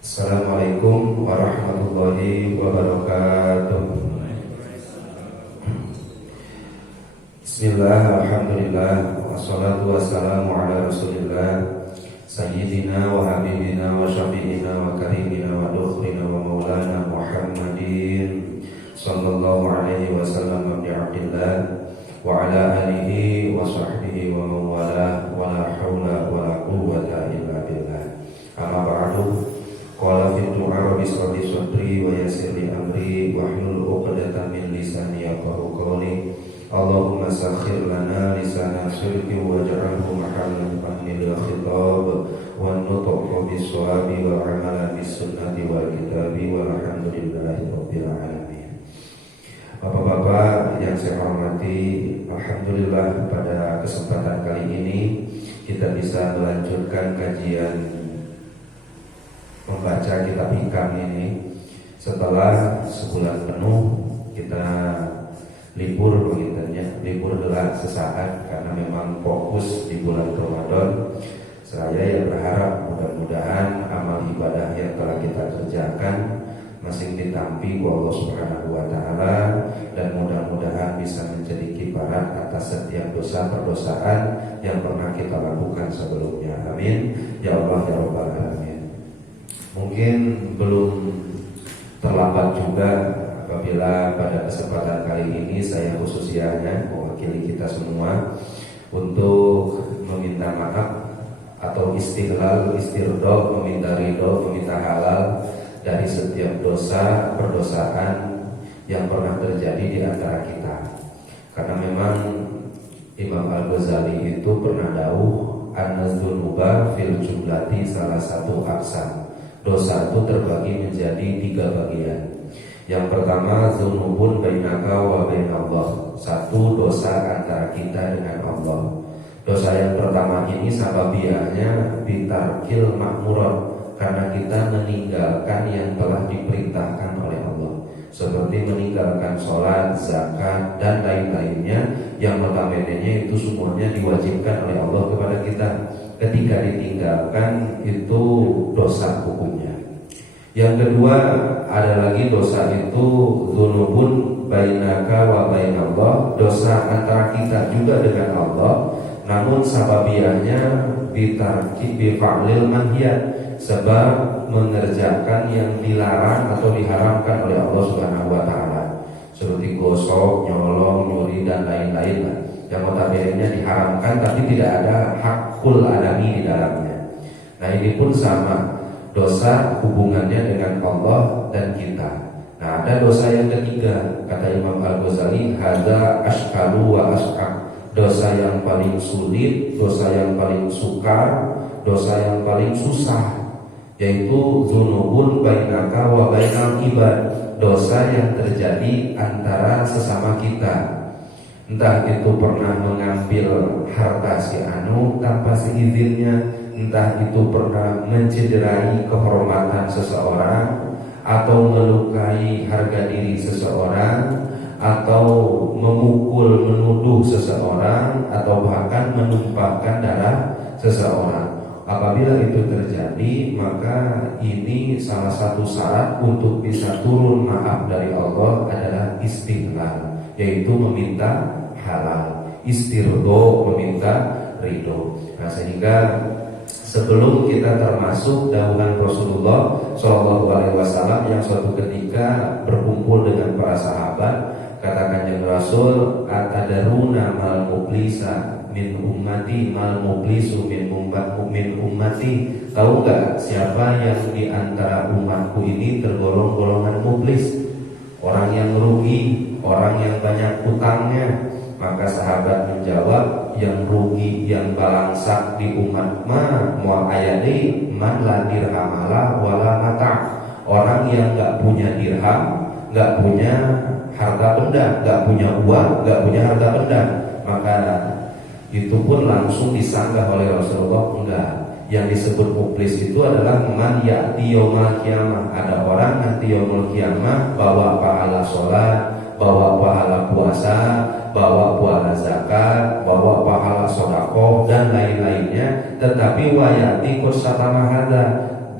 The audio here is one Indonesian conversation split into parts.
Assalamualaikum warahmatullahi wabarakatuh. Bismillah, alhamdulillah, wassalatu wassalamu ala rasulillah Sayyidina wa habibina wa syafi'ina wa karimina wa dukhrina wa maulana Muhammadin sallallahu alaihi wasallam abdi abdillah wa ala alihi wa sahbihi wa mawala wa la hawla wa la quwwata illa billah. Amma ba'du. Qala fi du'a rabbi shrah sadri wa yassir li amri wahlul 'uqdatam min lisani yafqahu qawli. Allahumma sakhkhir lana lisana sidqi waj'alhu mahallan fahmi lil khitab wa nutqa bis shawabi wa amala bis sunnati wal kitabi walhamdulillahi rabbil alamin. Bapak-bapak yang saya hormati, alhamdulillah pada kesempatan kali ini kita bisa melanjutkan kajian membaca kitab hikam ini setelah sebulan penuh kita libur libur gelap sesaat karena memang fokus di bulan Ramadan. Saya yang berharap mudah-mudahan amal ibadah yang telah kita kerjakan masih ditampi oleh Allah Subhanahu wa taala dan mudah-mudahan bisa menjadi kifarat atas setiap dosa perdosaan yang pernah kita lakukan sebelumnya. Amin ya Allah ya rabbal alamin. Mungkin belum terlambat juga apabila pada kesempatan kali ini saya khususnya mewakili kita semua untuk meminta maaf atau istighfar, istirdo, meminta ridho, meminta halal dari setiap dosa perdosaan yang pernah terjadi di antara kita. Karena memang Imam Al-Ghazali itu pernah dawuh an-dzunuba fil jumlati salah satu aqsam. Dosa itu terbagi menjadi 3 bagian. Yang pertama dzunubun bainaka wa bainallah. Satu dosa antara kita dengan Allah. Dosa yang pertama ini sababiahnya bitarkil makmurat, karena kita meninggalkan yang telah diperintahkan oleh Allah, seperti meninggalkan sholat, zakat dan lain-lainnya yang notabene itu semuanya diwajibkan oleh Allah kepada kita. Ketika ditinggalkan itu dosa hukumnya. Yang kedua ada lagi dosa itu dzunubun bainaka wa bainallah, dosa antara kita juga dengan Allah, namun sababiahnya bitarki bifa'lil manhiyat, sebab mengerjakan yang dilarang atau diharamkan oleh Allah Subhanahu wa taala, seperti gosok, nyolong, nyuri dan lain-lain yang notabene diharamkan tapi tidak ada hakul adami di dalamnya. Nah ini pun sama, dosa hubungannya dengan Allah dan kita. Nah ada dosa yang ketiga, kata Imam Al-Ghazali, hadza ashkalu wa ashkam, dosa yang paling sulit, dosa yang paling sukar, dosa yang paling susah, yaitu dzunubun bainaka wa bainal ibad, dosa yang terjadi antara sesama kita. Entah itu pernah mengambil harta si anu tanpa seizinnya, entah itu pernah mencederai kehormatan seseorang, atau melukai harga diri seseorang, atau memukul, menuduh seseorang, atau bahkan menumpahkan darah seseorang. Apabila itu terjadi, maka ini salah satu syarat untuk bisa turun maaf dari Allah adalah istighfar, yaitu meminta halal, istirdo, meminta ridho. Nah sehingga sebelum kita termasuk dawuhan Rasulullah SAW yang suatu ketika berkumpul dengan para sahabat, kata Kanjeng Rasul, atadaruna mal mublisa min ummati mal mublisu min ummati, tahu nggak siapa yang di antara umatku ini tergolong golongan mublis, orang yang rugi, orang yang banyak utangnya? Maka sahabat menjawab, yang rugi, yang balangsak di umat mual ayati man la dirhamala wala mata, orang yang nggak punya dirham, nggak punya harta benda, nggak punya uang, nggak punya harta benda. Maka itu pun langsung disanggah oleh Rasulullah, enggak. Yang disebut muflis itu adalah man ya'ti yaumil qiyamah, ada orang nanti yaumul qiyamah bawa pahala sholat, bawa pahala puasa, bawa pahala zakat, bawa pahala sedekah dan lain-lainnya, tetapi wayati kusatama hada,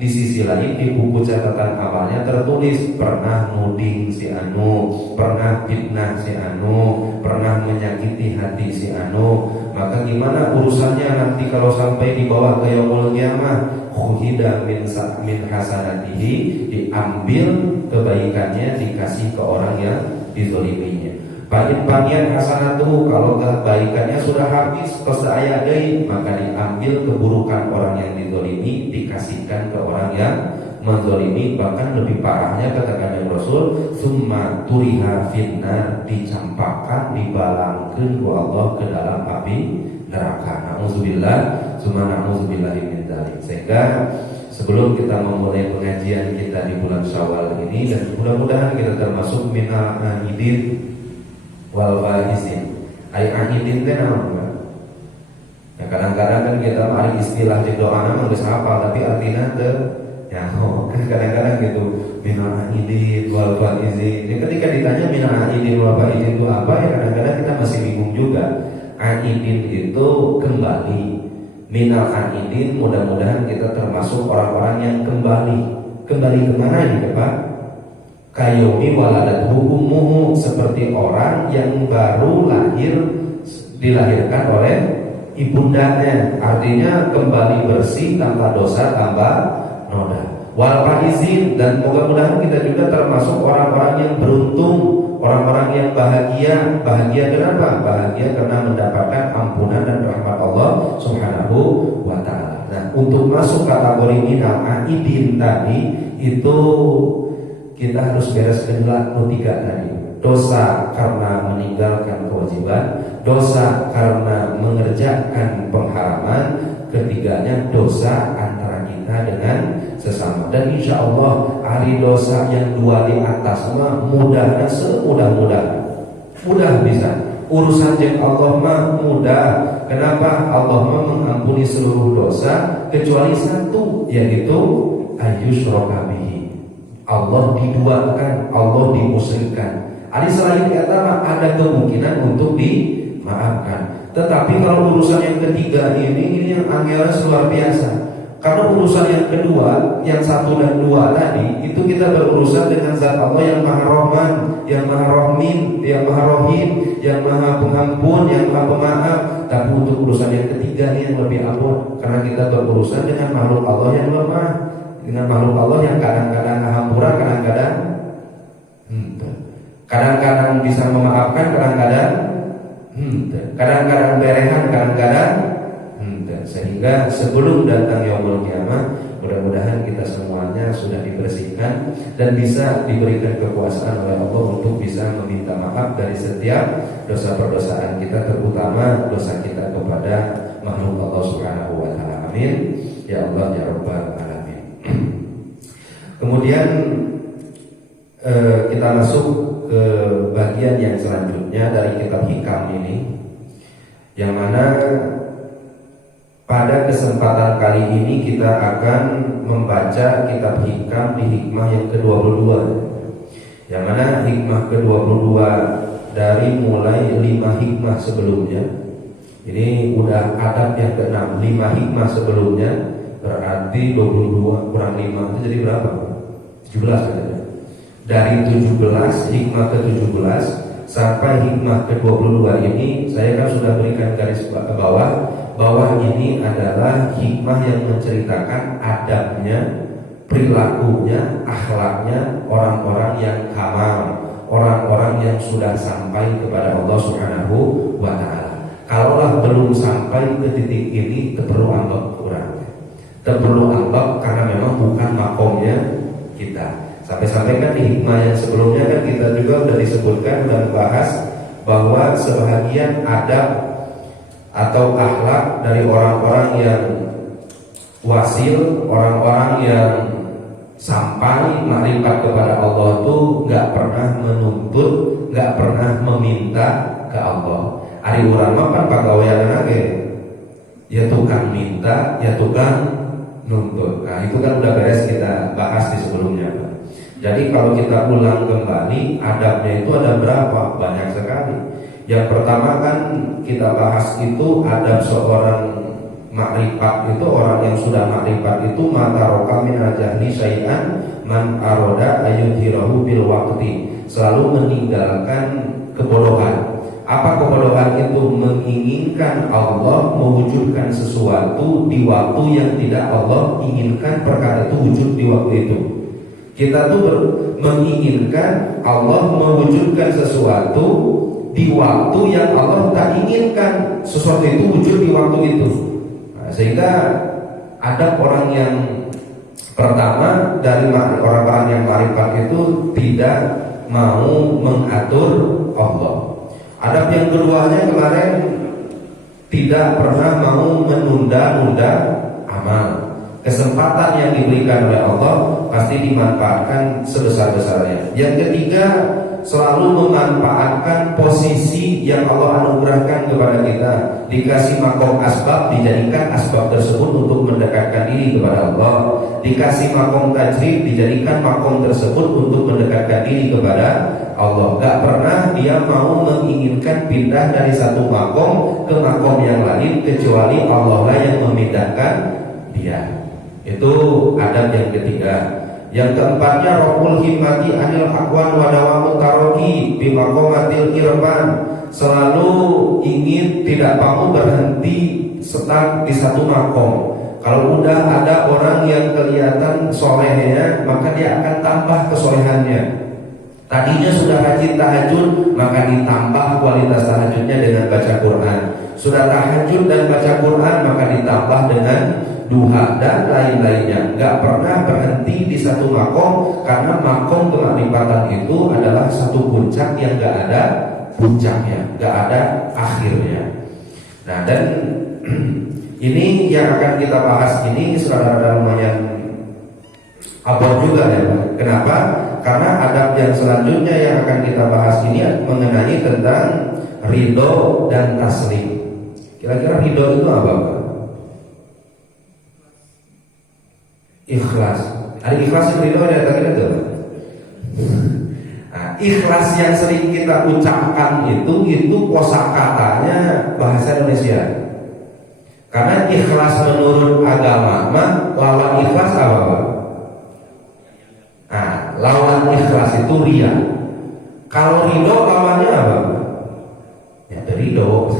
di sisi lain di buku catatan amalnya tertulis pernah nuding si anu, pernah fitnah si anu, pernah menyakiti hati si anu. Maka gimana urusannya nanti kalau sampai dibawa ke yaumul qiyamah? Khuhida min hasanatihi, diambil kebaikannya dikasih ke orang yang dizoliminya. Bagian hasanatuhu, kalau kebaikannya sudah habis kesaya deui, maka diambil keburukan orang yang dizolimi dikasihkan ke orang yang menzolimi. Bahkan lebih parahnya katakan Rasul, summa turiha finnar, dicampakkan, dibalangkeun ku Allah ke dalam api neraka. Nauzubillah, summa nauzubillah min dzalik. Sehingga sebelum kita memulai pengajian kita di bulan Syawal ini, dan mudah-mudahan kita termasuk minal ahidin wal faizin. Ai ahidin teh naon? Ya kadang-kadang kan kita mari istilah di doa mah geus hafal tapi artinya teu nyaho. Kan kadang-kadang gitu minal ahidin wal faizin. Jadi ketika ditanya minal ahidin wal faizin itu apa, ya kadang-kadang kita masih bingung juga. Ahidin itu kembali. Minal ahidin, mudah-mudahan kita termasuk orang-orang yang kembali. Kembali kemana nih Pak? Kayomi waladat ummuhu, seperti orang yang baru dilahirkan oleh ibundanya. Artinya kembali bersih, tanpa dosa, tanpa noda. Wal faizin, dan mudah-mudahan kita juga termasuk orang-orang yang beruntung, orang-orang yang bahagia. Bahagia kenapa? Bahagia karena mendapatkan ampunan dan rahmat Allah Subhanahu wa ta'ala. Nah, untuk masuk kategori minal aidin tadi itu kita harus beres kedua tiga tadi. Dosa karena meninggalkan kewajiban, dosa karena mengerjakan pengharaman, ketiganya dosa antara kita dengan sesama. Dan insya Allah hari dosa yang dua di atas mah mudahnya semudah-mudah, mudah bisa. Urusan jeung Allah mah mudah. Kenapa? Allah mah mengampuni seluruh dosa kecuali satu, yaitu ayyusyraka bihi. Allah diduakan, Allah dimusyrikkan. Ada selain kata ada kemungkinan untuk dimaafkan. Tetapi kalau urusan yang ketiga ini yang anggaran luar biasa. Karena urusan yang kedua, yang satu dan dua tadi, itu kita berurusan dengan zat Allah yang maha rahman, yang maha rahmin, yang maha rahim, yang maha pengampun, yang maha pemaaf. Tapi untuk urusan yang ketiga ini yang lebih abot, karena kita berurusan dengan makhluk Allah yang lemah, dengan makhluk Allah yang kadang-kadang hampura, kadang-kadang bisa memaafkan, kadang-kadang berehan, kadang-kadang sehingga sebelum datang yaumul qiyamah, mudah-mudahan kita semuanya sudah dibersihkan dan bisa diberikan kekuasaan oleh Allah untuk bisa meminta maaf dari setiap dosa perdosaan kita, terutama dosa kita kepada makhluk Allah Subhanahu wa ta'ala. Amin ya Allah ya Rabbal alamin. Kemudian kita masuk ke bagian yang selanjutnya dari kitab Hikam ini, yang mana pada kesempatan kali ini kita akan membaca kitab Hikam di hikmah yang ke-22, yang mana hikmah ke-22 dari mulai 5 hikmah sebelumnya. Ini udah adab yang ke-6. 5 hikmah sebelumnya berarti 22 kurang 5 itu jadi berapa? 17 katanya. Dari 17 hikmah ke-17 sampai hikmah ke-22 ini saya kan sudah berikan garis ke bawah bahwa ini adalah hikmah yang menceritakan adabnya, perilakunya, akhlaknya orang-orang yang kamal, orang-orang yang sudah sampai kepada Allah Subhanahu wa ta'ala. Kalaulah belum sampai ke titik ini, perlu anggap kurang, perlu anggap karena memang bukan makomnya kita. Sampai-sampai kan di hikmah yang sebelumnya kan kita juga sudah disebutkan dan bahas bahwa sebahagian adab atau akhlak dari orang-orang yang wasil, orang-orang yang sampai makrifat kepada Allah itu nggak pernah menuntut, nggak pernah meminta ke Allah. Ari urang mah kan pagawean lagi, ya tukang minta, ya tukang nuntut. Nah itu kan udah beres kita bahas di sebelumnya, Pak. Jadi kalau kita ulang kembali, adabnya itu ada berapa? Banyak sekali. Yang pertama kan kita bahas itu adab seorang makrifat itu, orang yang sudah makrifat itu mataroka min al-jahli syai'an man aroda ayudhirahu bil waqti, selalu meninggalkan kebodohan. Apa kebodohan itu? Menginginkan Allah mewujudkan sesuatu di waktu yang tidak Allah inginkan perkara itu wujud di waktu itu. Kita tuh menginginkan Allah mewujudkan sesuatu di waktu yang Allah tak inginkan sesuatu itu wujud di waktu itu. Sehingga ada orang yang pertama dari orang-orang yang marifat itu tidak mau mengatur Allah. Ada yang keduanya kemarin tidak pernah mau menunda-nunda amal. Kesempatan yang diberikan oleh Allah pasti dimanfaatkan sebesar-besarnya. Yang ketiga, selalu memanfaatkan posisi yang Allah anugerahkan kepada kita. Dikasih makom asbab, dijadikan asbab tersebut untuk mendekatkan diri kepada Allah. Dikasih makom tajrib, dijadikan makom tersebut untuk mendekatkan diri kepada Allah. Gak pernah dia mau menginginkan pindah dari satu makom ke makom yang lain, kecuali Allah lah yang memindahkan dia. Itu adab yang ketiga. Yang keempatnya, rokul himmati anil akwan wadawamu taroki bimaqomatil irfan, selalu ingin tidak mau berhenti stuck di satu makom. Kalau udah ada orang yang kelihatan solehnya, maka dia akan tambah kesolehannya. Tadinya sudah rajin tahajud, maka ditambah kualitas tahajudnya dengan baca Quran. Sudah tahajud dan baca Quran, maka ditambah dengan duha dan lain-lainnya. Gak pernah berhenti di satu makom, karena makom kemarifatan itu adalah satu puncak yang gak ada puncaknya, gak ada akhirnya. Nah, dan ini yang akan kita bahas ini saudara-saudara lumayan abot juga ya. Kenapa? Karena adab yang selanjutnya yang akan kita bahas ini mengenai tentang ridho dan taslim. Kira-kira ridho itu apa? Ikhlas. Ada ikhlas yang ridho, ada tadi itu. Nah, ikhlas yang sering kita ucapkan itu kosakatanya bahasa Indonesia. Karena ikhlas menurut agama mah lawan ikhlas apa? Nah, lawan ikhlas itu ria. Kalau ridho lawannya apa? Ya ridho.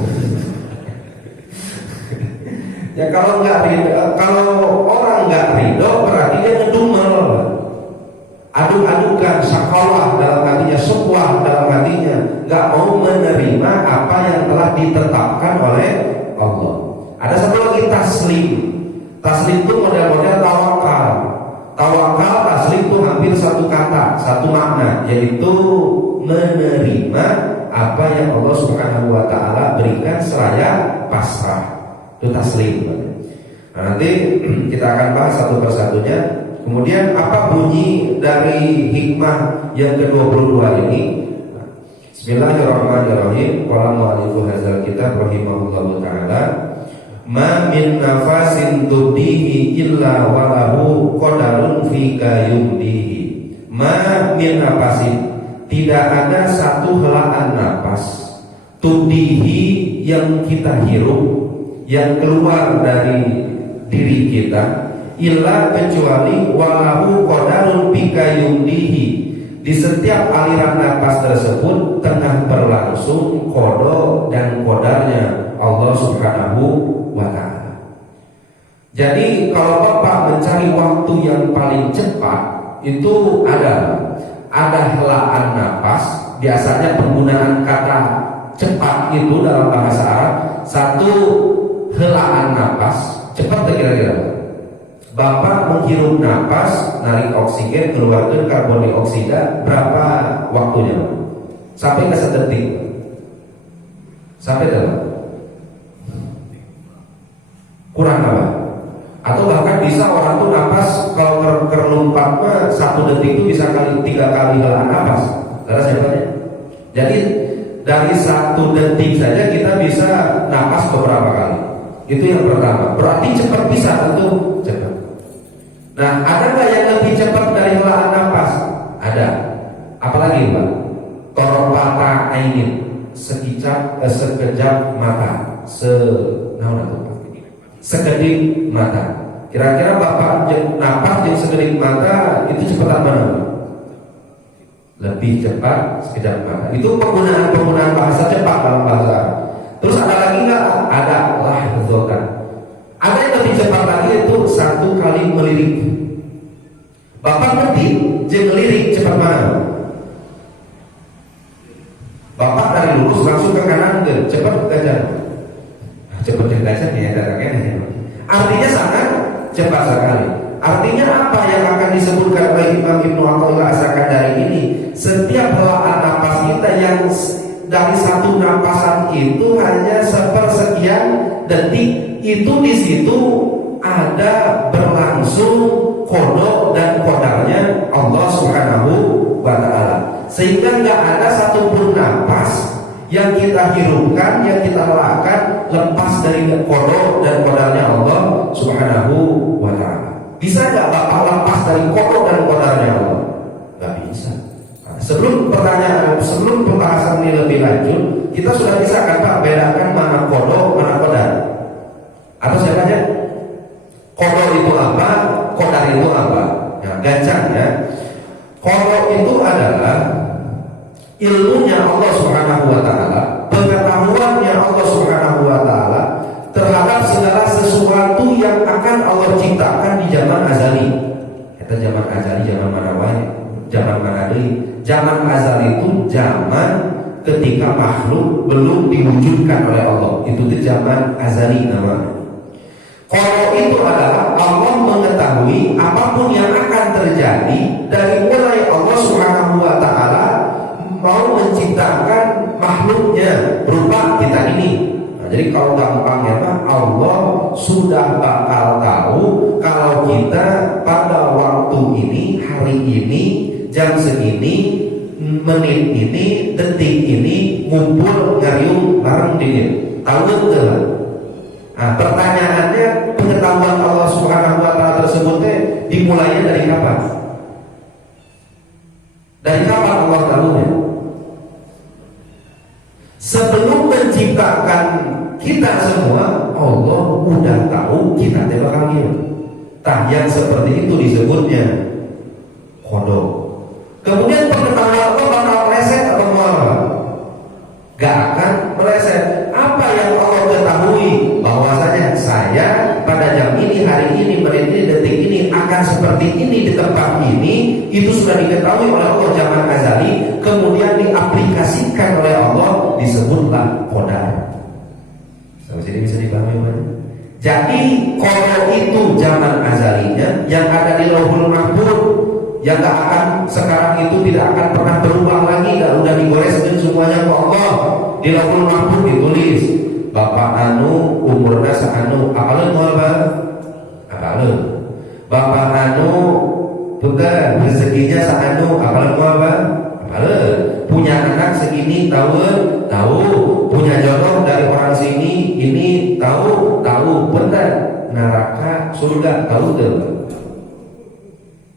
Ya kalau nggak ridho, kalau orang nggak ridho berarti dia ngedumel, aduk-adukan, sakolah dalam hatinya, sebuah dalam hatinya, nggak mau menerima apa yang telah ditetapkan oleh Allah. Ada satu lagi taslim. Taslim itu model-model tawakal. Tawakal, taslim itu hampir satu kata, satu makna, yaitu menerima apa yang Allah Subhanahu wa Ta'ala berikan seraya pasrah. Itu taslim. Nah, nanti kita akan bahas satu persatunya. Kemudian apa bunyi dari hikmah yang ke-22 ini? Bismillahirrahmanirrahim. Qala mu'allifu hadzal kitab rahimahullahu ta'ala, ma min nafasin tubdihi illa walahu qadarun fika yubdihi. Ma min nafasin, tidak ada satu helaan napas tubdihi yang kita hirup, yang keluar dari diri kita, illa kecuali walahu qadarun bika yumdihi, di setiap aliran nafas tersebut tengah berlangsung qada dan qadarnya Allah Subhanahu wa Ta'ala. Jadi kalau Bapak mencari waktu yang paling cepat, itu ada helaan nafas. Biasanya penggunaan kata cepat itu dalam bahasa Arab, satu helaan napas cepat kira-kira. Bapak menghirup napas, narik oksigen, keluarkan karbon dioksida, berapa waktunya? Sampai ke sedetik. Sampai berapa? Kurang apa? Atau bahkan bisa orang tuh napas kalau terlompat satu detik itu bisa 3 kali helaan napas. Terus jawabannya. Jadi dari satu detik saja kita bisa napas beberapa kali. Itu yang pertama. Berarti cepat bisa, tentu cepat. Nah, ada nggak yang lebih cepat dari helaan napas? Ada. Apalagi Pak? Torpata ainin, sekejap mata. sekedip mata. Kira-kira Bapak napas yang sekedip mata itu cepat mana? Lebih cepat sekejap mata. Itu penggunaan bahasa cepat dalam bahasa. Terus ada lagi nggak? Ada lahzatan. Ada yang lebih cepat lagi itu 1 kali melirik. Bapak ngerti jeung lirik cepat mana? Bapak dari lurus langsung ke kanan ke cepat gajah. Cepat gajah ya datangnya. Artinya sangat cepat sekali. Artinya apa yang akan disebutkan oleh Imam Ibnu Athaillah As-Sakandari ini? Setiap helaan napas kita yang dari satu napasan itu hanya sepersekian detik, itu di situ ada berlangsung qada dan qadarnya Allah Subhanahu wa Ta'ala. Sehingga nggak ada satupun napas yang kita hirupkan, yang kita lakukan lepas dari qada dan qadarnya Allah Subhanahu wa Ta'ala. Bisa nggak Bapak lepas dari qada dan qadarnya Allah? Nggak bisa. Nah, sebelum pembahasan ini lebih lanjut, kita sudah bisa kan Pak bedakan mana qada, mana qadar? Atau saya tanya, qada itu apa, qadar itu apa? Ya, gancang ya. Qada itu adalah ilmunya Allah Subhanahu wa Ta'ala, pengetahuannya Allah Subhanahu wa Ta'ala terhadap segala sesuatu yang akan Allah ciptakan di zaman azali. Kita zaman azali, zaman mana wae? Zaman mana deui? Zaman azali itu zaman ketika makhluk belum diwujudkan oleh Allah. Itu zaman azali namanya. Qada itu adalah Allah mengetahui apapun yang akan terjadi dari mulai Allah Subhanahu wa Ta'ala mau menciptakan makhluknya berupa kita ini. Nah, jadi kalau gampangnya Pak, Allah sudah bakal tahu kalau kita pada waktu ini, hari ini, jam segini, menit ini, detik ini ngumpul ngariung bareng dini. Tahu enggak? Nah, pertanyaannya, pengetahuan Allah Subhanahu wa Ta'ala tersebut dimulainya dari kapan? Dari kapan Allah tahunya? Sebelum menciptakan kita semua, Allah udah tahu kita bakal gimana. Tah yang seperti itu disebutnya qada. Kemudian pengetahuan Allah bakal meleset atau apa? Gak akan meleset. Apa yang Allah ketahui bahwasanya saya pada jam ini, hari ini, menit ini, detik ini akan seperti ini di tempat ini, itu sudah diketahui oleh Allah zaman azali, kemudian diaplikasikan oleh Allah, disebutlah qadar. Sampai sini bisa dipahami Pak? Jadi qada itu zaman azalinya yang ada di Lauhul Mahfuz, yang gak akan sekarang itu tidak akan pernah berubah lagi, dan udah digoreskan semuanya ke Allah. Di Lauhul Mahfuz ditulis Bapak anu umurna saanu, apaleun moal Pak? Apaleun. Bapak anu bukan rezekinya saanu, apaleun moal Pak? Apaleun. Punya anak segini tahun, tahu. Punya jodoh dari orang sini, ini tahu. Benar. Neraka, surga, tahu enggak?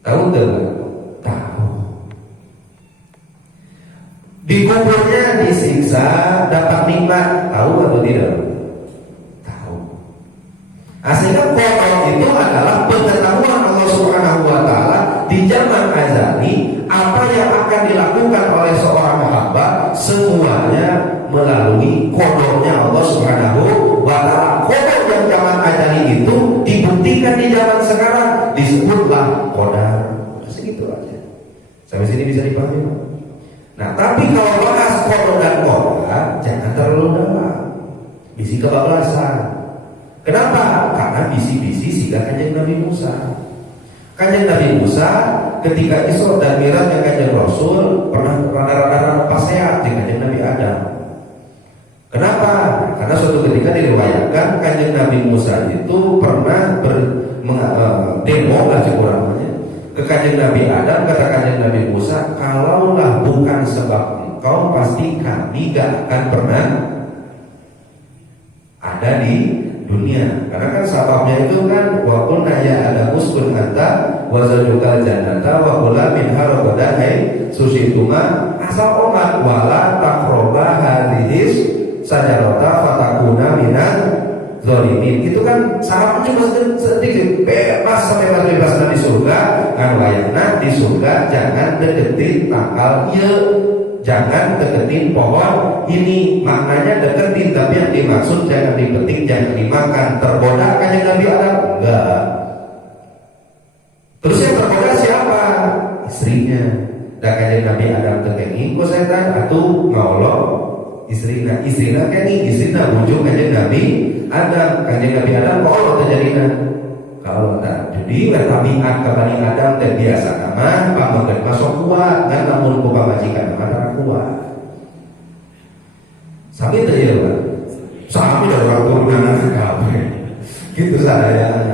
Tahu enggak? Tahu. Di kuburnya disiksa, dapat nikmat, tahu atau tidak? Tahu. Sehingga qada itu adalah pengetahuan Allah Subhanahu wa Ta'ala di zaman azali, apa yang akan dilakukan oleh seorang hamba semuanya melalui qadanya Allah Subhanahu wa Ta'ala. Qada yang zaman azali itu dibuktikan di zaman sekarang, disebutlah qadar. Segitu aja. Sampai sini bisa dipahami Pak? Nah, tapi kalau bahas qada dan qadar jangan terlalu dalam. Bisi kebablasan. Kenapa? Karena bisi-bisi sehingga kanjeng Nabi Musa. Kanjeng Nabi Musa ketika Isra dan Mi'raj yang kanjeng Rasul pernah rada-rada pas sehat dengan kanjeng Nabi Adam. Kenapa? Karena suatu ketika diriwayatkan kanjeng Nabi Musa itu pernah demo lah kurangnya ke kanjeng Nabi Adam. Kata kanjeng Nabi Musa, kalaulah bukan sebab engkau, pasti kami gak akan pernah ada di dunia. Karena kan sebabnya itu kan wa qulna ya ada uskun anta wa zawjukal jannata wa qula min harabada hai susituma asal omat wala taqroba hadhis sajarata fatakuna minan dizalimin. Itu kan syaratnya cuma sedikit, bebas sebebas-bebasnya di surga. Kan wayangna di surga jangan deketin tanggal iya, jangan deketin pohon ini. Maknanya deketin, tapi yang dimaksud jangan dipetik, jangan dimakan. Tergoda kayak Nabi Adam? Enggak. Terus yang tergoda siapa? Istrinya. Dan kayak Nabi Adam terkengi kok setan atau ngolok istrina kengi, istrina bujuk kayak Nabi Adam. Kayak Nabi Adam kok Allah terjadinya kalau tak jadi tabiat kepada Adam dan biasa aman pamangan masuk kuat dan namun ku pamajikan mana kuat sakit aja Pak, sakit dari orang turunan kabeh gitu saya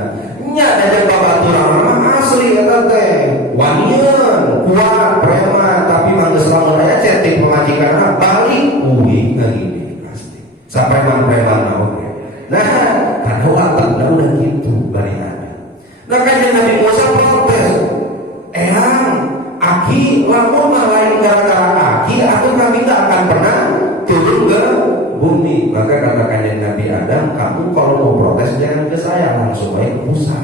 nya ada bapak turang asli kata teh wanian kuat preman tapi mangga selamun aja cetik pemajikan balik uwi ngagini pasti sampai preman oke. Nah karena watak udah gitu bari ada. Nah kajian Nabi Musa protes, aki lamun lain gara-gara aki aku kami tak akan pernah turun ke bumi. Maka kata kajian Nabi Adam, kamu kalau mau protes jangan ke saya, langsung baik ke Musa.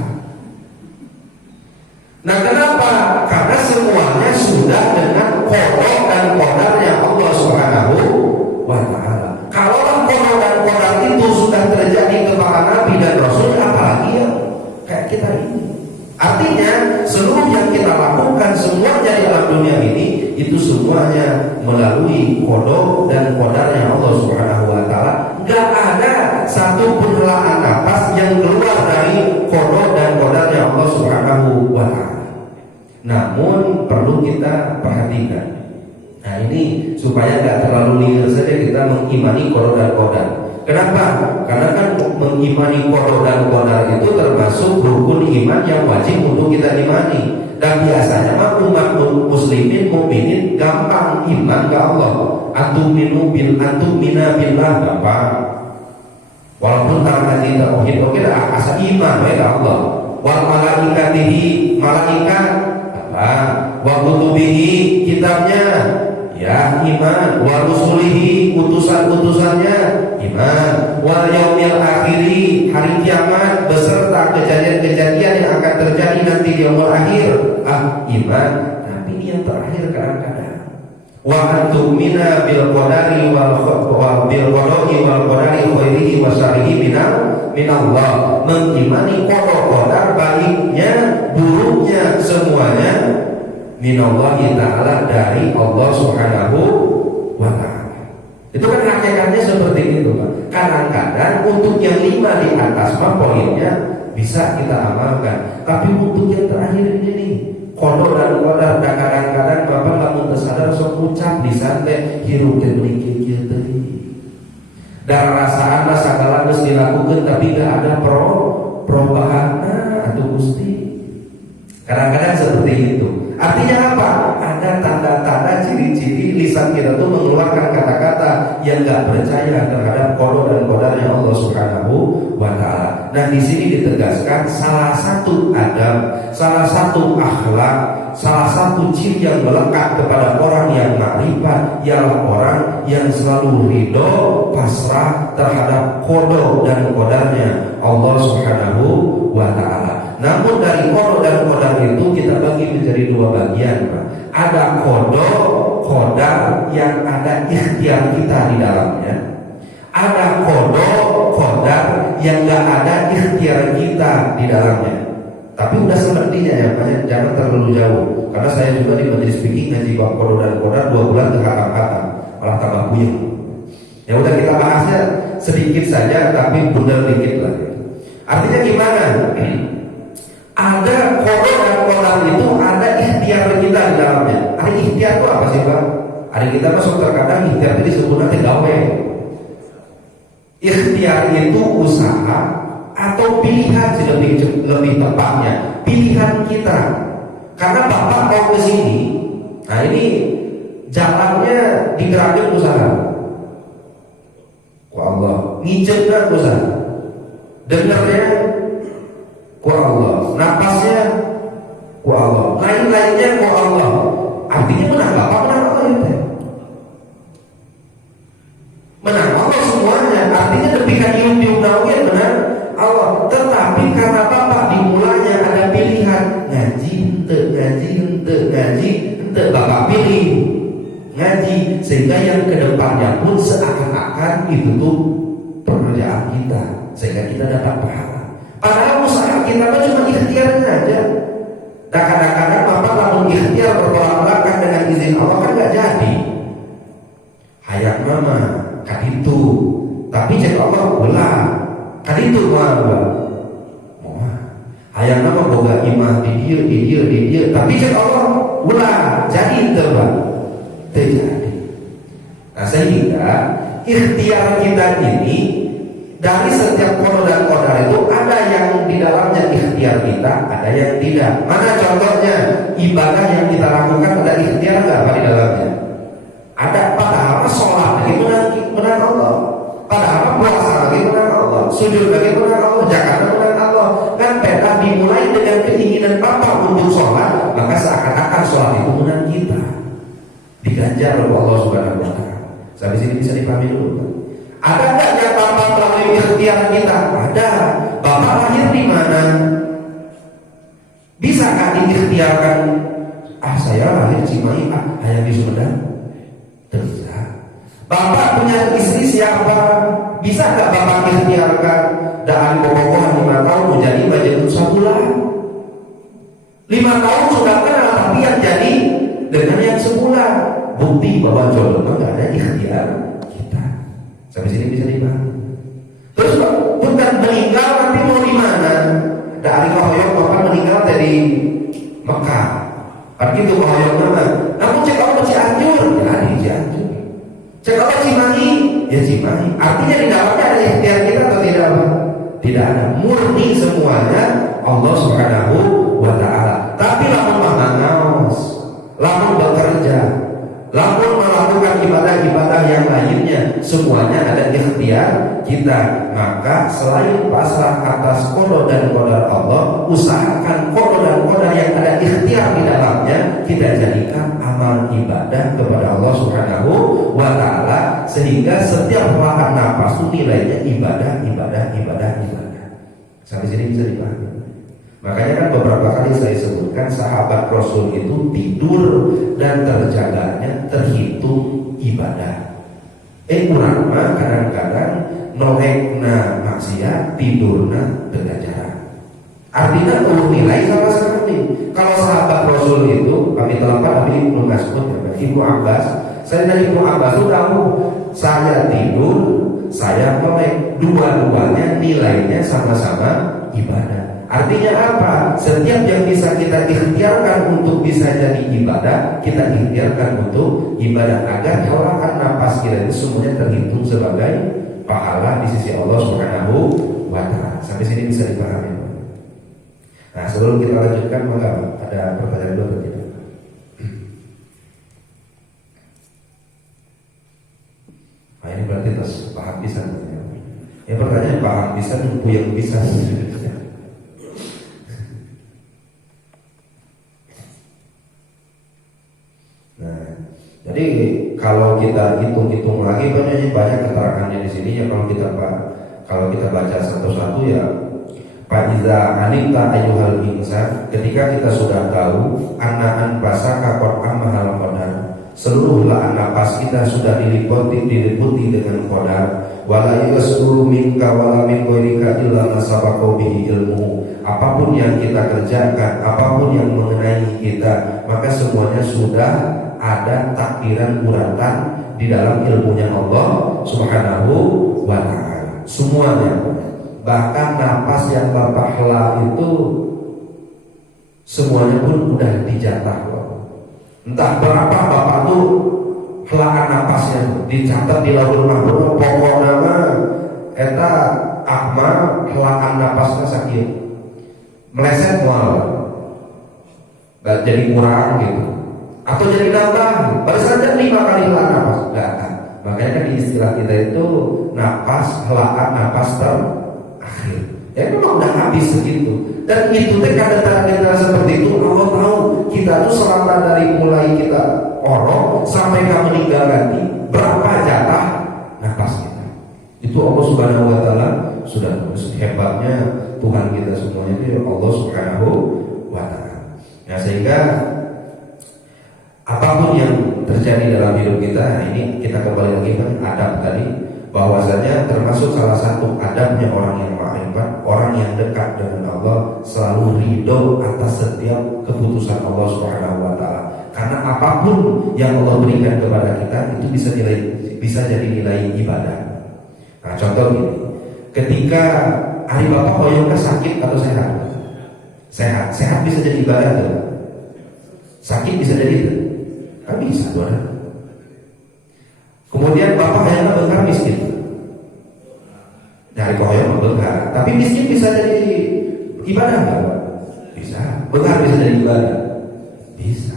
Nah kenapa? Karena semuanya sudah dengan qada dan qadarnya Allah Subhanahu wa ta'ala. Kalau qada dan qadar itu sudah terjadi kepada Nabi dan Rasul, apalagi ya kayak kita ini. Artinya seluruh yang kita lakukan semuanya di alam dunia ini itu semuanya melalui qada dan qadarnya Allah Subhanahu wa ta'ala. Enggak ada satu pun helaan nafas yang keluar dari qada dan qadarnya Allah Subhanahu wa ta'ala. Namun perlu kita perhatikan. Nah ini supaya nggak terlalu liar saja kita mengimani qada dan qadar. Kenapa? Karena kan mengimani qada dan qadar itu termasuk rukun iman yang wajib untuk kita imani. Dan biasanya mah umat muslimin mukminin gampang iman ke Allah. Antumina billah Bapak. Walaupun tanpa kita tauhid oke dah asa iman ke Allah. Wal malaikatihi malaikat wa kutubihi kitabnya ya iman, wa rusulihi utusan-utusannya iman, wal yaumil akhiri hari kiamat beserta kejadian-kejadian yang akan terjadi nanti di yaumul akhir iman. Tapi yang terakhir kadang-kadang wa antumina bil qadari wal qadari wal qadari khairihi wa syarrihi minallah. Mengimani qadar baiknya buruknya semuanya minallahi ta'ala dari Allah Subhanahu wa ta'ala. Itu kan hakikatnya seperti itu Pak. Kadang-kadang untuk yang 5 di atas mah poinnya bisa kita amalkan. Tapi untuk yang terakhir ini nih qada dan qadar kadang-kadang Bapak lamun tersadar sok ucap di santai hirup teh beli kieu teh. Dan rasaan sagala geus dilakukeun tapi gak ada perubahan atau Gusti. Kadang-kadang seperti itu. Artinya apa? Ada tanda-tanda ciri-ciri lisan kita tuh mengeluarkan kata-kata yang gak percaya terhadap qada dan qadarnya Allah Subhanahu wa ta'ala. Nah di sini ditegaskan salah satu adab, salah satu akhlak, salah satu ciri yang melekat kepada orang yang makrifat ialah orang yang selalu ridho, pasrah terhadap qada dan qadarnya Allah Subhanahu wa ta'ala. Namun dari qada dan qadar itu kita bagi menjadi 2 bagian Pak. Ada qada, qadar yang ada ikhtiar kita di dalamnya. Ada qada, qadar yang gak ada ikhtiar kita di dalamnya. Tapi udah sepertinya ya Pak, jangan terlalu jauh. Karena saya juga di majelis speaking ngaji bab qada dan qadar 2 bulan terhatam-hatam, malah tambah puyeng. Ya udah kita bahasnya sedikit saja tapi benar dikit lah. Artinya gimana? Ada qada dan qadar itu ada ikhtiar kita di dalamnya. Ada ikhtiar itu apa sih Pak? Ada kita masuk terkadang ikhtiar itu disebut nanti gawe. Ikhtiar itu usaha atau pilihan lebih tepatnya pilihan kita. Karena Bapak mau ke sini, nah ini jalannya digerakkan usaha. Ku Allah, ngijetna usaha. Dengarnya ku Allah, napasnya ku Allah, lain-lainnya ku Allah. Artinya menang Bapak, menang Allah itu. Menang Allah semuanya. Artinya lebih hidup di undang-undang menang sekalipun seakan-akan itu tuh pekerjaan kita sehingga kita dapat pahala. Padahal usaha kita kan cuma ikhtiar saja. Dan kadang-kadang bapak lamun ikhtiar bertolak belakang dengan izin Allah kan nggak jadi. Hayat mama kaditu, tapi cek Allah ulah kaditu mah. Hayat mama boga imah di dia, tapi cek Allah ulah jadi terbang terjadi. Nah sehingga ikhtiar kita ini dari setiap qada dan qadar itu ada yang di dalamnya ikhtiar kita, ada yang tidak. Mana contohnya ibadah yang kita lakukan ada ikhtiar nggak apa di dalamnya? Ada. Padahal sholat lagi menang Allah, padahal puasa lagi menang Allah, sujud lagi menang Allah, zakat menang Allah. Kan peta dimulai dengan keinginan bapak untuk sholat, maka seakan-akan sholat itu menang kita, diganjar oleh Allah Subhanahu Wa Taala. Sampai sini bisa dipahami dulu, Pak. Ada nggak yang bapak melalui ikhtiar kita? Ada. Bapak lahir di mana? Bisa nggak diikhtiarkan? Saya lahir Cimahi, hanya di Sumedang. Bisa. Bapak punya istri siapa? Bisa nggak bapak ikhtiarkan? Dan bobogohan 5 tahun menjadi majelis 1 bulan. 5 tahun sudah kenal, tapi yang jadi dengan yang sebulan. Bukti bahwa jodoh nggak ada ikhtiar kita. Sampai sini bisa dipahami. Terus bukan meninggal nanti mau di mana? Dari kahoyong bapak meninggal dari Mekah. Pergi tuh kahoyong nama. Namun cek Allah Cianjur, ya di Cianjur. Cek Allah Cimahi, ya Cimahi. Artinya di dalamnya ada ikhtiar kita atau tidak apa? Tidak ada. Murni semuanya Allah Subhanahu Wa Taala. Tapi lamun mangaos, lamun bekerja, lamun melakukan ibadah-ibadah yang lainnya, semuanya ada ikhtiar kita. Maka selain pasrah atas qada dan qadar Allah, usahakan qada dan qadar yang ada ikhtiar di dalamnya kita jadikan amal ibadah kepada Allah Subhanahu Wa Taala, sehingga setiap helakan nafas itu nilainya ibadah. Sampai sini bisa dipahami. Makanya kan beberapa kali saya sebutkan sahabat Rasul itu tidur dan terjaganya terhitung ibadah. Urang mah kadang-kadang nohekna maksiat, tidurna berjajaran. Artinya nilai sama sekali. Kalau sahabat Rasul itu kami telah dari Ibnu Mas'ud, Ibnu Abbas. Saya dari Ibnu Abbas itu tahu saya tidur, saya nohek, dua-duanya nilainya sama-sama ibadah. Artinya apa? Setiap yang bisa kita ikhtiarkan untuk bisa jadi ibadah, kita ikhtiarkan untuk ibadah agar helakan napas kita itu semuanya terhitung sebagai pahala di sisi Allah Subhanahu Wa Taala. Sampai sini bisa dipahami. Nah, sebelum kita lanjutkan, maka ada pertanyaan dulu atau tidak? Nah, ini berarti terus paham bisa. Ya pertanyaan paham bisa, yang bisa. Jadi kalau kita hitung-hitung lagi banyak keterangannya di sini ya. Kalau kita baca satu-satu ya, Faiza anita ayyuhal insan, ketika kita sudah tahu anaan pasaka qad amahal qadar, seluruh napas kita sudah diliputi dengan qadar. Wala yasulu minka wala min ghairika illa masabaqo bihi ilmu. Apapun yang kita kerjakan, apapun yang mengenai kita, maka semuanya sudah ada takdiran uratan di dalam ilmunya Allah Subhanahu Wa Taala. Semuanya, bahkan napas yang bapak hela itu semuanya pun udah dijatah loh. Entah berapa bapak tuh helaan napasnya dicatat di lauhul mahfuz. Pokoknya mah eta akmal helaan napasnya sakit meleset mual, jadi kurang gitu. Atau jadi nambah, pada saja 5 kali helaan nafas, enggak akan. Makanya kan di istilah kita itu nafas, helaan nafas terakhir. Ya memang udah habis segitu. Dan itu kadang-kadang seperti itu Allah tahu kita tuh selama dari mulai kita orok sampai kita meninggal nanti berapa jatah nafas kita. Itu Allah Subhanahu Wa Taala sudah hebatnya Tuhan kita semuanya itu Allah Subhanahu Wa Taala. Nah sehingga apapun yang terjadi dalam hidup kita. Nah, ini kita kembali lagi ke adab tadi, bahwasanya termasuk salah satu adabnya orang yang ma'rifat, orang yang dekat dengan Allah selalu ridho atas setiap keputusan Allah Subhanahu wa taala. Karena apapun yang Allah berikan kepada kita itu bisa jadi nilai ibadah. Nah, contoh gini, ketika hari Bapak Hoyongnya sakit atau sehat? Sehat bisa jadi ibadah tuh. Sakit bisa jadi itu? Kan bisa tuh. Kemudian Bapak Hoyongnya benghar miskin. Dari Hoyong benghar, tapi miskin bisa jadi ibadah nggak? Bisa. Benghar bisa jadi ibadah? Bisa.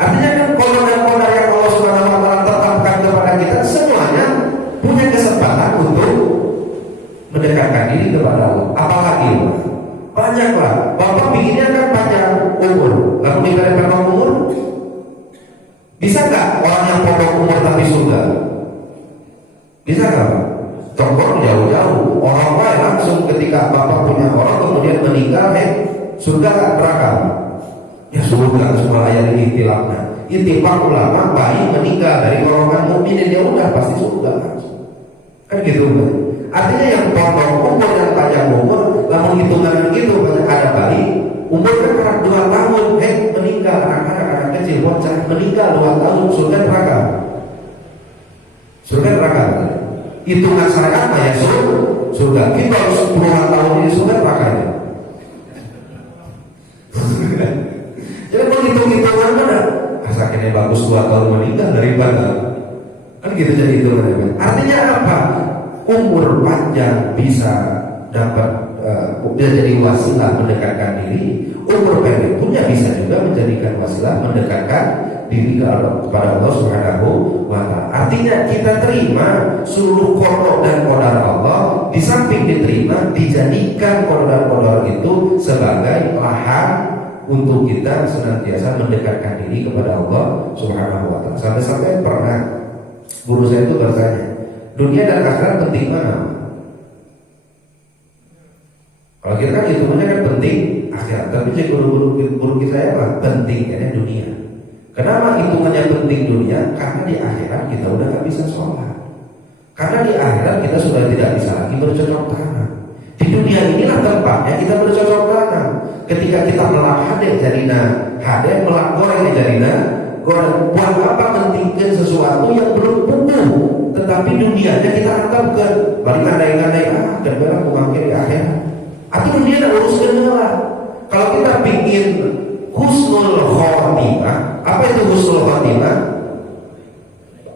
Artinya kan kodar yang Allah Subhanahu wa taala tetapkan kepada kita semuanya punya kesempatan untuk mendekatkan diri kepada Allah. Apalagi banyaklah. Bapak pinginnya kan panjang umur, lalu diberi berapa umur? Bisa nggak orang yang potong umur tapi surga? Bisa nggak? Contoh jauh-jauh. Orang lain langsung ketika Bapak punya orang kemudian meninggal, surga neraka? Ya surga, semua ayat ini itilafnya. Itifak ulama bayi meninggal dari golongan mukminin, dia udah pasti surga. Kan gitu kan? Artinya yang potong umur yang panjang umur, lamun hitungan gitu ada bayi umurnya 2 tahun, meninggal anak kecil bocah meninggal 2 tahun, surga neraka? Surga neraka. Hitungan syariat ya surga. Kita harus puluhan tahun ini surga neraka ya. Jadi kalau hitung-hitungan mana? Asaknya bagus 2 tahun meninggal daripada kan gitu jadi hitungan. Artinya apa? Umur panjang bisa dapat bisa jadi wasilah mendekatkan diri. Umur pendek punya bisa juga menjadikan wasilah mendekatkan diri kepada Allah Subhanahu wa taala. Artinya kita terima seluruh qada dan qadar Allah, di samping diterima dijadikan qadar-qadar itu sebagai lahan untuk kita senantiasa mendekatkan diri kepada Allah Subhanahu wa taala. Sampai-sampai pernah guru saya itu bertanya, dunia dan akhirat penting mana? Kalau kita kan hitungannya kan penting akhirat, tapi guru kita ya apa? Pentingnya dunia. Kenapa hitungannya penting dunia? Karena di akhirat kita udah gak bisa sholat. Karena di akhirat kita sudah tidak bisa lagi bercocok tanam. Di dunia inilah tempatnya kita bercocok tanam. Ketika kita melak hade jarina hade, melak goreng jarina goreng. Buat apa pentingkan sesuatu yang belum tumbuh, tetapi dunianya kita anggapkan balik andai-andai dan barang mungkin di akhirat. Atau dunia tidak uruskan lah. Kalau kita pingin husnul khotimah, apa itu husnul khotimah?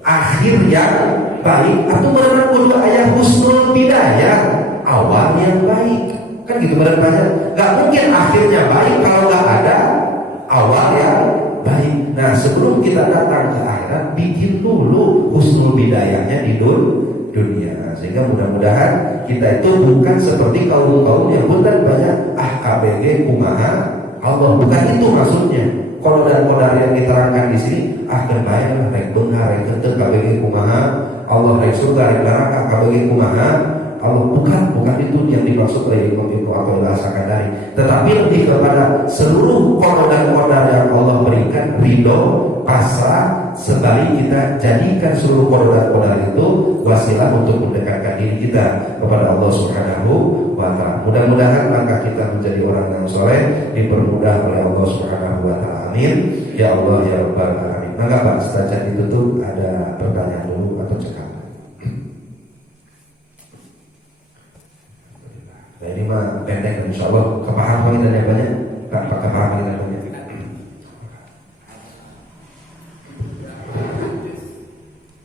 Akhir yang baik. Atau mana kudu ayat husnul bidayah, awal yang baik. Kan gitu benar-benar. Gak mungkin akhirnya baik kalau gak ada awal yang baik. Nah sebelum kita datang ke akhirat, bikin dulu husnul bidayahnya di dunia. Sehingga mudah-mudahan kita itu bukan seperti kaum-kaum yang bukan banyak KBG kumaha Allah, bukan itu maksudnya. Kalau dan kodar yang diterangkan di sini terbaik rek benghar rek kenteu KBG kumaha Allah, rek surga rek neraka KBG kumaha Allah, bukan itu yang dimaksud oleh Imam Ibnu Athaillah Sakandari, tetapi lebih kepada seluruh kodar yang Allah berikan ridho, pasrah, sebalik kita jadikan seluruh kodar itu wasilah untuk mendekatkan diri kita kepada Allah Subhanahu wa taala. Mudah-mudahan langkah kita menjadi orang yang soleh dipermudah oleh Allah Subhanahu wa taala. Amin. Ya Allah ya Rabbal alamin. Maka Pak, setelah ditutup ada pertanyaan dulu atau cekap. Nah, ini mah pendek, insya Allah kepahaman kita yang banyak, kepahaman kita banyak.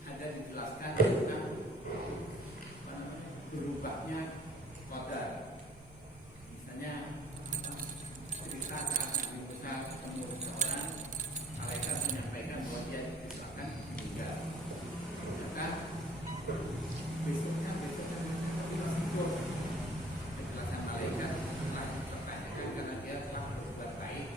Ada dijelaskan tentang berubahnya kodar. Misalnya cerita saat Nabi Musa ketemu seorang malaikat menyampaikan bahwa dia akan meninggal. Maka besoknya hidup. Malaikat telah dipertanyakan karena dia telah berbuat baik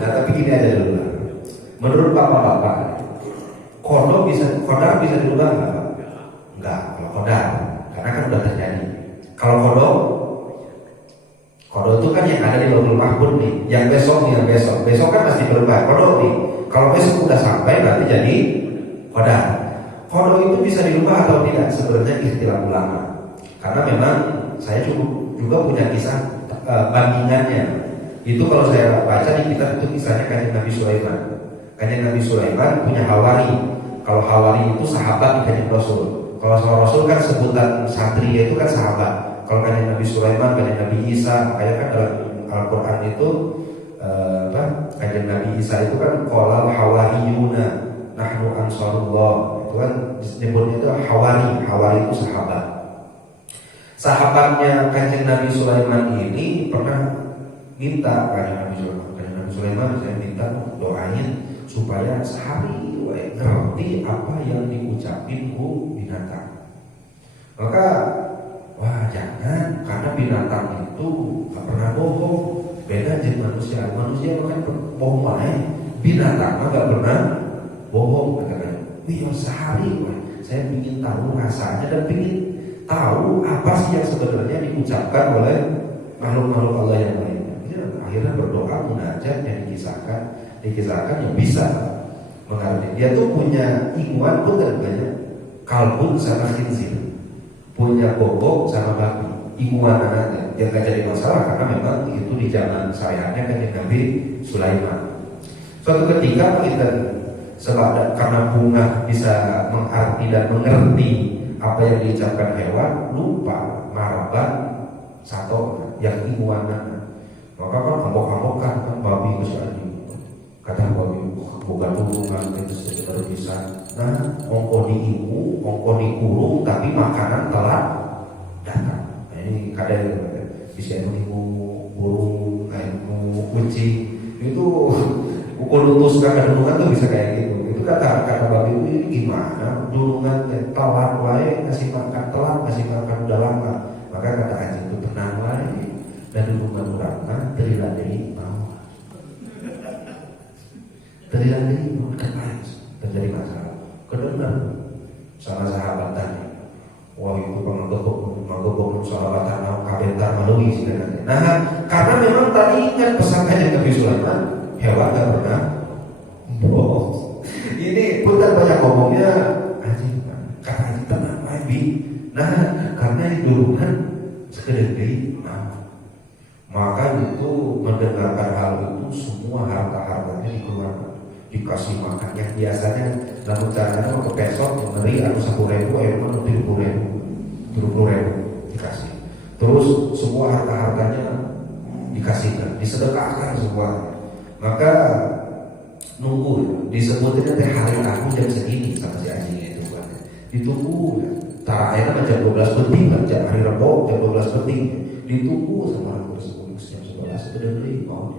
Nah tapi gini aja dulu lah. Menurut bapak-bapak, kodar bisa dirubah nggak? Enggak, kalau kodar, karena kan udah terjadi. Kalau kodo itu kan yang ada di Lauhul Mahfuz nih, yang besok kan pasti berubah. Kodo nih, kalau besok udah sampai berarti jadi kodar. Kodo itu bisa dirubah atau tidak? Sebenarnya ikhtilaf ulama. Karena memang saya juga punya kisah bandingannya. Itu kalau saya baca di kitab itu kisahnya Kanjeng Nabi Sulaiman. Kanjeng Nabi Sulaiman punya hawari. Kalau hawari itu sahabat di Kanjeng Rasul. Kalau Rasul kan sebutan santri itu kan sahabat. Kalau Kanjeng Nabi Sulaiman, Kanjeng Nabi Isa, makanya kan dalam Al-Quran itu Kanjeng Nabi Isa itu kan qala hawariyuna nahnu ansarullah. Itu kan disebutnya itu hawari itu sahabat. Sahabatnya Kanjeng Nabi Sulaiman ini pernah minta Kanjeng Nabi Sulaiman saya minta doain supaya sehari ngerti apa yang diucapin binatang. Maka jangan, karena binatang itu gak pernah bohong. Beda dengan manusia kan bohong binatang mah gak pernah bohong. Katakan, sehari saya ingin tahu rasanya dan ingin tahu apa sih yang sebenarnya diucapkan oleh makhluk-makhluk Allah yang lain. Akhirnya berdoa munajat yang dikisahkan yang bisa mengerti. Dia tuh punya ikhwan tuh kan banyak, kalbun sama khinzir, punya bobok sama babi, ikhwan anaknya. Yang gak jadi masalah karena memang itu di zaman syariatnya kan Nabi Sulaiman. Suatu ketika kita sebab karena bunga bisa mengarti dan mengerti apa yang diucapkan hewan, lupa maraban satu yang ikhwan. Maka kan ambok-ambokan kan babi ke sini. Kata babi, bukan hubungan itu sebenarnya bisa. Nah, ongko diimu, ongko dikurung, tapi makanan telah datang. Nah, ini kadang bisa ilmu burung, ilmu kucing. Itu ukur lutus kadang-kadang tuh bisa kayak gitu. Itu kata babi ini gimana? Dulungan telat wae ngasih makan telat, ngasih makan udah lama. Maka kata anjing itu tenang wae. Dan hubungan orang terilah dari mau terjadi masalah. Kedua sama sahabat tadi, wah itu penggobok sahabatan kabentar melalui sih. Nah, karena memang tadi ingat pesan Kanjeng Nabi Sulaiman, hewan gak pernah bohong. Ini pun tak banyak ngomongnya anjing, kata anjing tenang lagi. Nah, karena itu kan sekedar maka itu mendengarkan hal itu semua harta-hartanya dikeluarkan, dikasih makan yang biasanya dalam caranya ke besok ngeri atau 10.000 30.000 dikasih. Terus semua harta-hartanya dikasihkan, disedekahkan semua. Maka nunggu disebutnya teh hari aku jam segini sama si anjingnya itu kan. Ditunggu tara ayeuna macam 12 penting jam hari Rebo jam 12 penting ditunggu sama orang tersebut jam 11 sudah beli mau.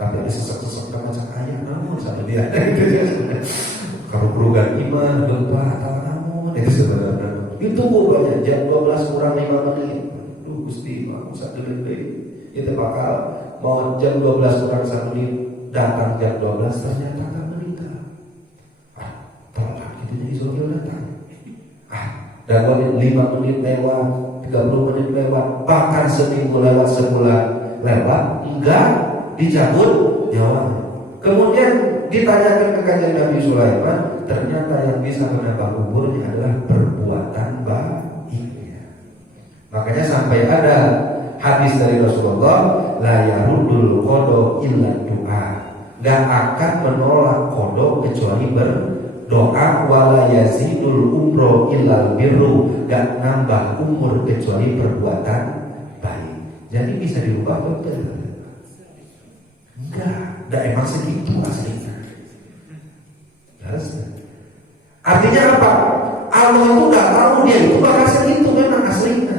Tapi ada sesek-sesek macam ayah namun sama dia karugan iman lupa atau namun itu sebenarnya ditunggu banyak jam 12 kurang 5 menit. Duh Gusti mau satu detik itu bakal mau jam 12 kurang 1 menit datang jam 12 ternyata gak menikah. Telat gitu jadi suruh datang. Dan 5 menit lewat, 30 menit lewat, bahkan seminggu lewat, sebulan lewat, enggak dicabut nyawanya. Kemudian ditanyakan ke Kanjeng Nabi Sulaiman, ternyata yang bisa menambah umurnya adalah perbuatan baiknya. Makanya sampai ada hadis dari Rasulullah, la yarudul qada illa doa. Gak akan menolak qada kecuali berdoa, wala yazidul umro illal birru. Gak nambah umur kecuali perbuatan baik. Jadi bisa dirubah atau tidak? Enggak emang segitu aslinya. Artinya apa? Allah itu udah tahu dia itu bakal segitu memang aslinya.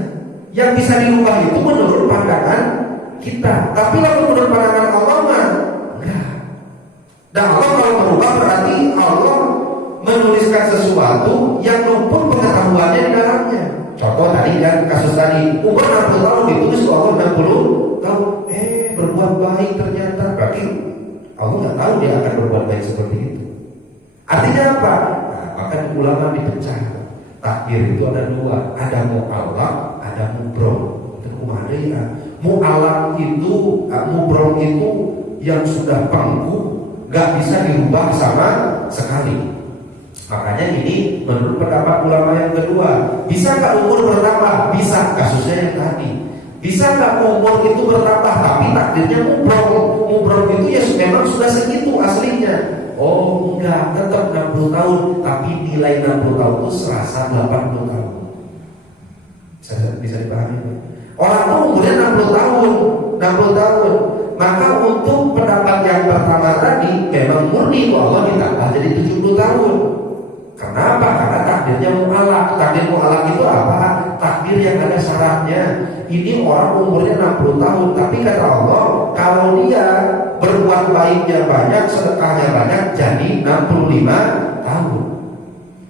Yang bisa dirubah itu menurut pandangan kita. Tapi kalau menurut pandangan Allah mah enggak. Dan Allah kalau merubah berarti Allah menuliskan sesuatu yang luput pengetahuannya di dalamnya. Contoh tadi kan kasus tadi umur 60 tahun ditulis Allah 60 tahun berbuat baik ternyata. Berarti dia akan berbuat baik seperti itu. Artinya apa? Nah, maka ulama dipecah. Takdir itu ada dua, ada mu'allaq, ada mubrom. Ya. Mu'allaq itu, mubrom itu yang sudah pangku, gak bisa dirubah sama sekali. Makanya ini menurut pendapat ulama yang kedua. Bisa gak umur bertambah? Bisa, kasusnya yang tadi. Bisa gak umur itu bertambah? Tapi takdirnya mubrom. Mubrom itu ya memang sudah segitu aslinya. Oh enggak, tetap 60 tahun. Tapi nilai 60 tahun itu serasa 80 tahun. Bisa dipahami? Orang itu umurnya 60 tahun 60 tahun. Maka untuk pendapat yang pertama tadi memang murni Allah ditambah jadi 70 tahun. Kenapa? Karena takdirnya mu'allaq. Takdir mu'allaq itu apa? Takdir yang ada syaratnya. Ini orang umurnya 60 tahun, tapi kata Allah, kalau dia berbuat baiknya banyak, sedekahnya banyak, jadi 65 tahun.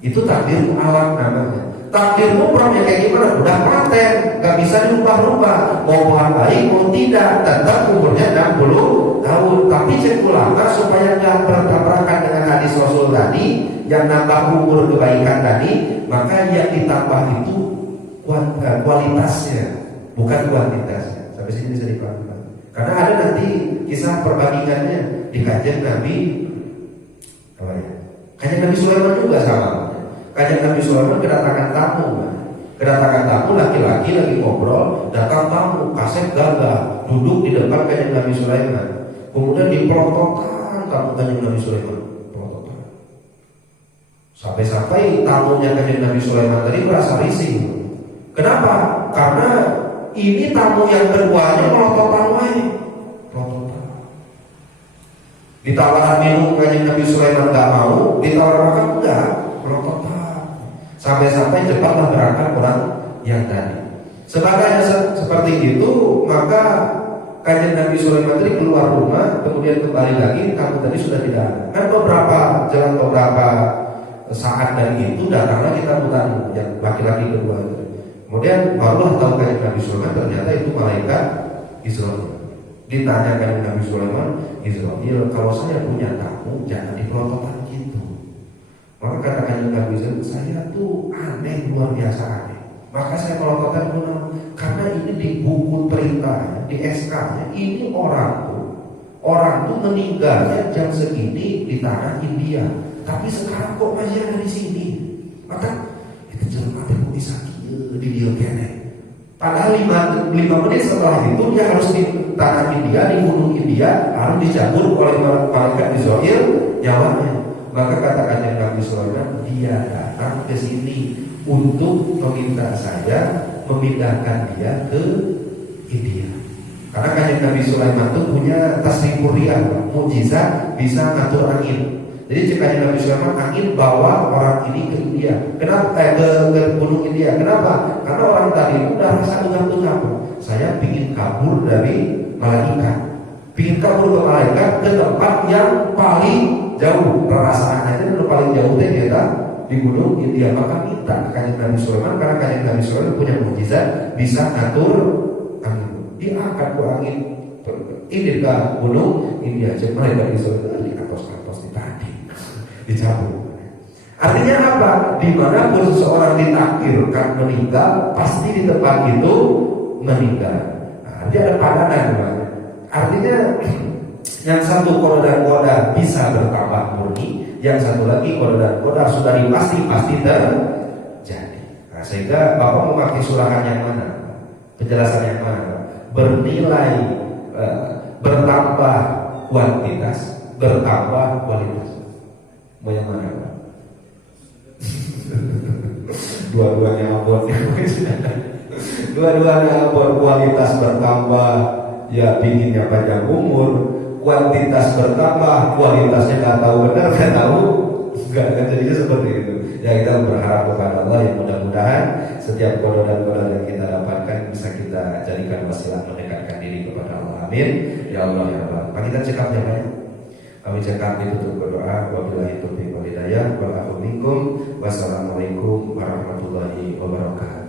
Itu takdir mu'allaq namanya. Takdir mubrom yang kayak gimana? Udah paten, gak bisa dirubah-rubah. Mau buat baik, mau tidak, tetap umurnya 60 tahun. Tapi cek ulama supaya gak bertabrakan dengan hadis Rasul tadi yang nambah umur kebaikan tadi, maka yang ditambah itu kualitasnya, bukan kuantitasnya. Sampai sini bisa dipahami. Karena ada nanti kisah perbandingannya di kajian Nabi apa ya? Kajian Nabi Sulaiman juga sama. Kajian Nabi Sulaiman kedatangan tamu. Kedatangan tamu laki-laki lagi ngobrol, datang tamu, kaset gagah, duduk di depan kajian Nabi Sulaiman. Kemudian dipelototan tamu kajian Nabi Sulaiman. Sampai-sampai tamunya kajian Nabi Sulaiman tadi merasa risih. Kenapa? Karena ini tamu yang keduanya melototan lain. Ditawaran minum kajian Nabi Sulaiman gak mau, ditawaran makan enggak, melototan. Sampai-sampai cepatlah berangkat orang yang tadi. Seperti itu, maka kajian Nabi Sulaiman tadi keluar rumah, kemudian kembali lagi, tamu tadi sudah tidak ada. Kan beberapa saat dari itu datanglah kita tamu yang laki-laki kedua itu. Kemudian barulah tahu kajian Nabi Sulaiman ternyata itu malaikat Israel. Ditanyakan Nabi Sulaiman, Israel, kalau saya punya tamu jangan dipelototan gitu. Maka katakan Nabi Sulaiman, saya tuh aneh, luar biasa aneh. Maka saya pelototan karena ini di buku perintah, di SK-nya, ini orang tuh meninggalnya jam segini di tanah India. Tapi sekarang kok masih ada di sini? Maka itu jelma teh bisa di dia kene. Padahal 5 menit setelah itu dia harus di tanah India, di gunung India, harus dicabut oleh malaikat Israel nyawanya. Maka katakannya Nabi Sulaiman, dia datang ke sini untuk meminta saya memindahkan dia ke India. Karena kajian Nabi Sulaiman itu punya tasrifur riyah, mukjizat bisa ngatur angin. Jadi ceritanya Nabi Sulaiman angin bawa orang ini ke India. Kenapa? Ke gunung India. Kenapa? Karena orang tadi itu udah rasa ungap-ungap. Saya ingin kabur dari malaikat. Ingin kabur ke malaikat ke tempat yang paling jauh. Perasaannya itu paling jauh ternyata di gunung India. Maka minta kajian Nabi Sulaiman, karena kajian Nabi Sulaiman punya mukjizat bisa ngatur angin. Dia akan ke angin ini ke gunung India. Jadi malaikat Israel di atas tadi dicabut. Artinya apa? Dimanapun seseorang ditakdirkan meninggal, pasti di tempat itu meninggal. Nah, dia ada padanan. Artinya yang satu koda dan koda bisa bertambah murni, yang satu lagi koda dan koda sudah pasti terjadi. Nah, sehingga Bapak memakai surahan yang mana? Penjelasan yang mana? Bernilai bertambah kuantitas, bertambah kualitas. Mau yang mana, Pak? Dua-duanya abon. Dua-duanya abon. Kualitas bertambah, ya pinginnya panjang umur. Kuantitas bertambah, kualitasnya nggak tahu benar, nggak tahu nggak jadinya seperti itu. Ya kita berharap kepada Allah yang mudah-mudahan setiap kodo dan kodo yang kita dapatkan bisa kita jadikan wasilah mendekatkan diri kepada Allah. Amin. Ya Allah ya Allah. Pak kita cekap ya Pak. Kami cekap ditutup berdoa. Wabillahi taufiq wal hidayah. Wassalamualaikum warahmatullahi wabarakatuh.